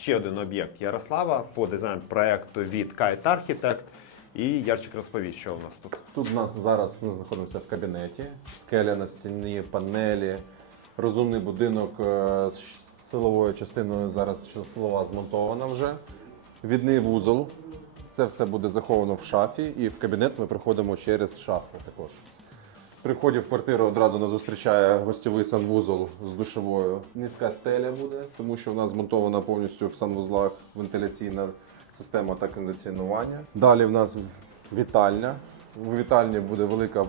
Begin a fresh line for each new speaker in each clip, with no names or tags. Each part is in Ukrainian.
ще один об'єкт Ярослава по дизайн проекту від Kite Architect. І Ярчик розповість, що у нас тут.
Тут у нас зараз ми знаходимося в кабінеті, скеля на стіні, панелі, розумний будинок е, з силовою частиною. Зараз силова змонтована вже. Відний вузол. Це все буде заховано в шафі, і в кабінет ми приходимо через шафу також. При вході в квартиру одразу нас зустрічає гостєвий санвузол з душовою. Низька стеля буде, тому що в нас змонтована повністю в санвузлах вентиляційна система та кондиціонування. Далі в нас вітальня. У вітальні буде велика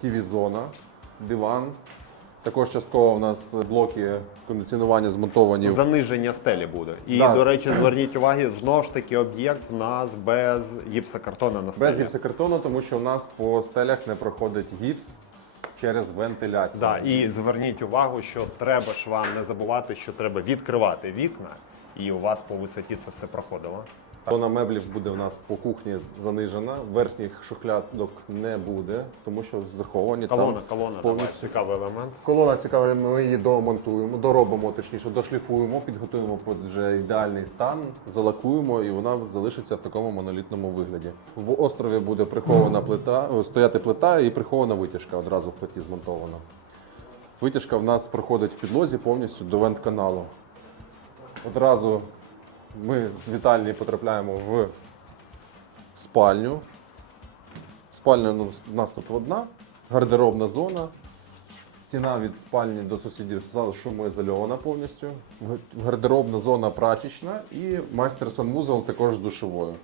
тіві-зона, диван. Також частково в нас блоки кондиціонування змонтовані.
Заниження стелі буде. І,
Да.
до речі, зверніть увагу, знову ж таки, об'єкт в нас без гіпсокартона на стелі.
Без гіпсокартону, тому що у нас по стелях не проходить гіпс через вентиляцію.
Да, і зверніть увагу, що треба ж вам не забувати, що треба відкривати вікна, і у вас по висоті це все проходило.
Зона меблів буде у нас по кухні занижена, верхніх шухлядок не буде, тому що заховані
Колона,
там
колона, давай,
повністю.
цікавий елемент.
Колона цікава, ми її домонтуємо, доробимо, точніше, дошліфуємо, підготуємо під вже ідеальний стан, залакуємо і вона залишиться в такому монолітному вигляді. В острові буде прихована плита, о, стояти плита і прихована витяжка одразу в плиті змонтована. Витяжка в нас проходить в підлозі повністю до вент-каналу. Одразу ми з вітальні потрапляємо в спальню. Спальня у нас тут одна, гардеробна зона. Стіна від спальні до сусідів шумоізольована повністю. Гардеробна зона прачечна і майстер санвузол також з душовою.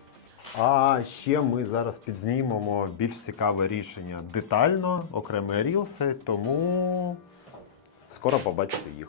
А ще ми зараз підзнімемо більш цікаве рішення детально, окремі рілси, тому скоро побачите їх.